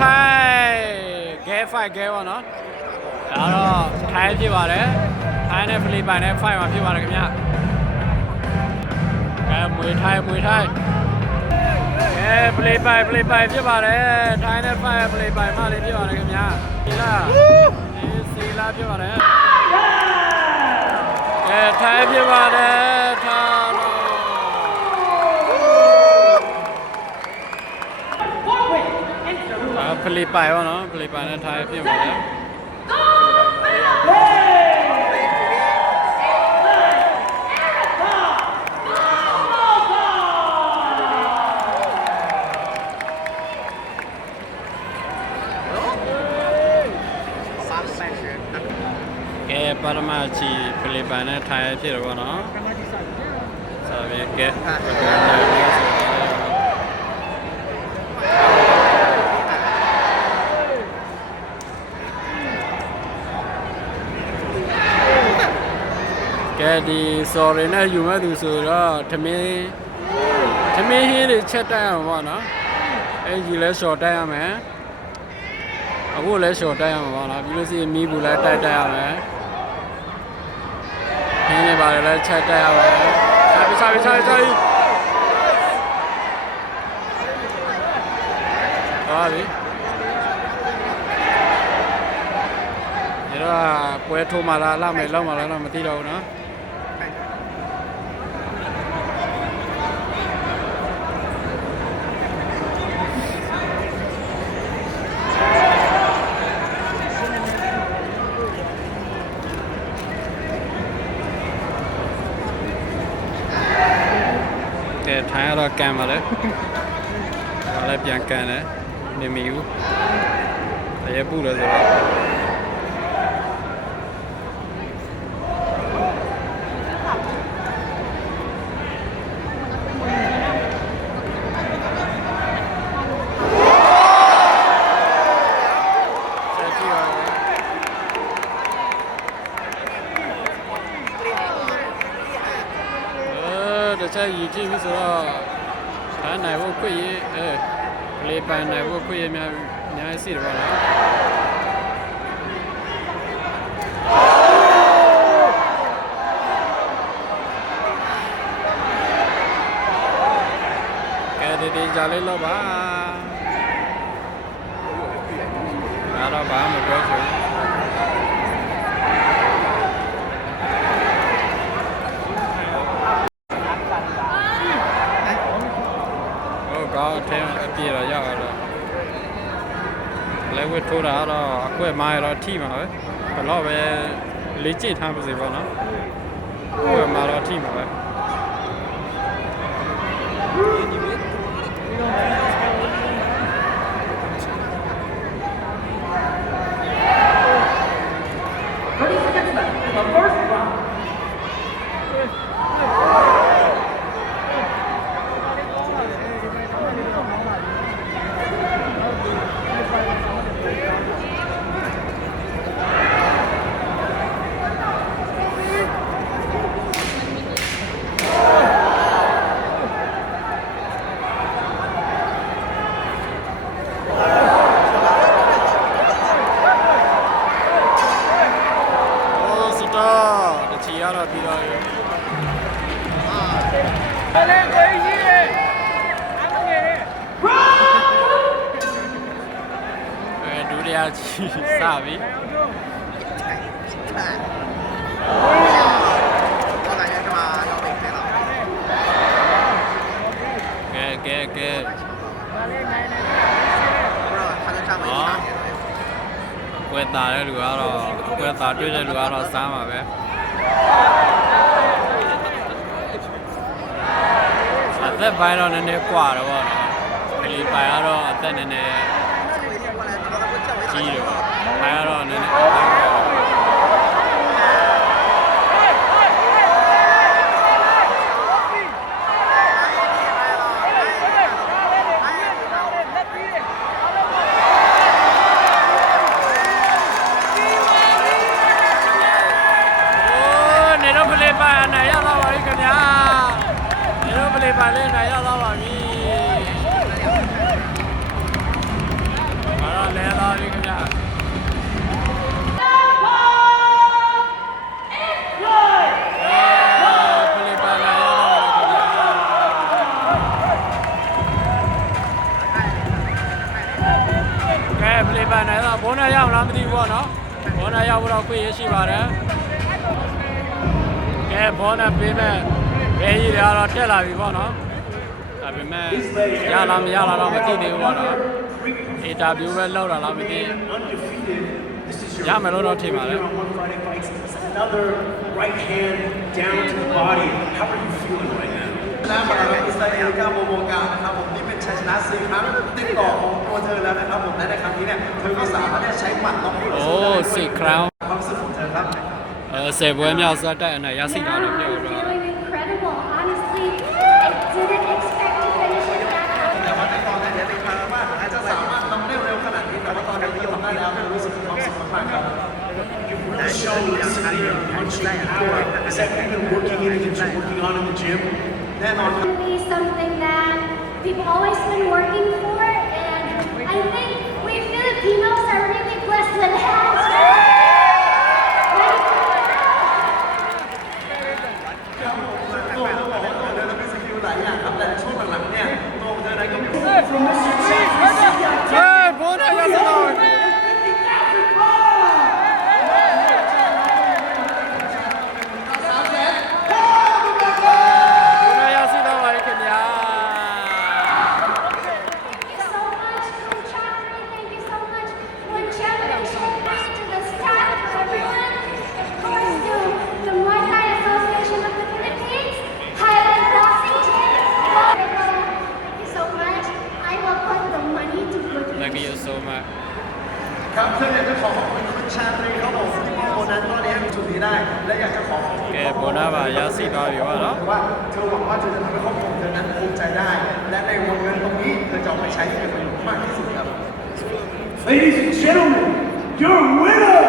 ထိုင်းဂဲဖိုက်ဂဲပေါ့နော်ဒါတော့ထိုင်းဖြစ်ပါတယ်ထိုင်းနဲ့ဖိလစ်ပိုင်နဲ့ဖိုက်မှာဖြစ်ပါတယ်ခင်ဗျာကဲမွေထိုင်းကဲဖိလစ်ပိုင်ဖြစ်ပါတယ်ထိုင်းနဲ့ဖိုက်ဖိလစ်ပိုင်မှလည်းဖြစ်ပါတယ်ခင်ဗျာစီလာဖြစ်ပါတယ်ကဲထိုင်းဖြစ်ပါတယ်ထားလို့ဖိလစ်ပိုင်ပေါ့နော်ဖိလစ်ပိုင်နဲ့ထိုင်းဖြစ်ပါတယ်ကဲပရမချီဖိလစ်ပိုင်နဲ့ထိုင်းဖြစ်တယ်ပေါ့နော်ဆိုပြီးကဲကဲဒီစော်ရင်းနဲ့ယူမဲ့သူဆိုတော့ထမင်းဟင်းတွေချက်တိုက်အောင်ပေါ့နော်အဲ့ဒီလဲစော်တိုက်ရမယ်အခုလဲစော်တိုက်ရမှာပေါ့နော်ပြီးလို့ရှိရင်မီးဘူးလဲတိုက်ရမယ်ဟင်းတွေပါတယ်လဲချက်တိုက်ရမယ်စားပြီးဟာပြီဒါတော့ပွဲထိုးမှလားလောက်မယ်လောက်မှလားတော့မသိတော့ဘူးနော်ထိုင်းတော့ကန်ပါလေဘာလဲပြန်ကန်တယ်နေမီဘူးတရေပူလို့ဆိုတော့တခြားရည်ကြည့်ပြီးဆိုတော့ဒါနိုင်ဖို့ခွင့်ရလေပန်နိုင်ဖို့ခွင့်ရများရှိတယ်ပေါ့နော်ကဲဒီကြလေးတော့ပါဒါတော့ဘာမှမပြောချင်ကောင်းထဲအပြေတော့ရောက်တော့လဲဝတ်ထိုးတာတော့အကွက်မားတော့ထိမှာပဲဘယ်တော့ပဲလေးကျိတ်ထားပါစေပေါ့နော်အကွက်မားတော့ထိမှာပဲဒုတိယချီစပြီကဲကွယ်တာတဲ့လူကတော့ကွယ်တာတွေ့တဲ့လူကတော့စားမှာပဲအသက်ပိုင်းတော့နည်းနည်းကွာတော့ဗောနော်ဖိလစ်ပိုင်ကတော့အသက်နည်းနည်းကြီးတော့ဖိုင်ကတော့နည်းနည်းနေတော့ဖိလစ်ပိုင်နိုင်ရတော့ပါပြီခင်ဗျာနေတော့ဖိလစ်ပိုင်လည်းနိုင်ရတော့ပါပြီ ပတ်နေတော့ဘောနဲ့ရောက်လားမသိဘူးပေါ့နော်ဘောနဲ့ရောက်တော့ခွင့်ရရှိပါတယ်ကဲဘောနဲ့ပေးမဲ့ဘယ်ကြီးတွေကတော့တက်လာပြီပေါ့နော်ဒါပေမဲ့ရလားမရလားတော့မသိသေးဘူးပေါ့နော်အင်တာဗျူးပဲလောက်တာလားမသိရမယ်လို့တော့ထင်ပါလေ Another right hand down to the body. How are you feeling right now? แล้วมาแล้วอิสราเอลกับโมโมกานะครับผมนี่เป็นชัยชนะ4ครั้งติดต่อของตัวเธอแล้วนะครับผมและในครั้งนี้เนี่ยเธอก็สามารถใช้หมัดล็อกคู่ต่อสู้ได้ 4 crown ความรู้สึกของเธอครับ 10ပွဲမြောက်ဇက်တက်အနဲ့ရရှိတာလို့ပြော I'm တော့ feeling incredible. Honestly, I didn't expect to finish it that แต่ high. ว่าในตอนนั้นเนี่ยในครั้งว่าอาจจะสามารถทำได้เร็วขนาดนี้แต่ว่าตอนนี้ที่ทำได้แล้วเนี่ยรู้สึกมีความสุขมากๆครับ You've really shown us how you punch that power. Is that you've been working in and you're working on in the gym? แน่นอนครับ Definitely something that we've always been working for, and I think we Filipinos are really blessed with hands. ครับผมตัวเธอบอกว่าตัวเธอนั้นมีสกิลหลายอย่างครับแต่ช่วงหลังๆเนี่ยตัวเธอนั้นก็มี ဟေးဘောနဲ့ရရှိတော့ဘောနဲ့ရရှိတော့ပါခင်ဗျာ Thank you so much, Coach Chakri. Thank you so much. One championship back to the staff, everyone. Of course, to the Muay Thai Association of the Philippines, Highland Boxing Gym. Thank you so much. I will put the money to good use. Thank you so much ครับเธออยากจะขอขอบคุณคุณชาตรีเขาบอกที่มอบโบนัสก้อนนี้ให้จุดนี้ได้ และอยากจะขอขอบคุณ ကဲဘောနဲ့ပါရရှိသွားပြီပေါ့နော် ว่าเธอหวังว่าเธอจะทำให้ครอบครัวเธอนั้นภูมิใจได้ และในวงเงินตรงนี้เธอจะเอาไปใช้ให้เกิดประโยชน์มากที่สุดครับ Ladies and gentlemen, your winner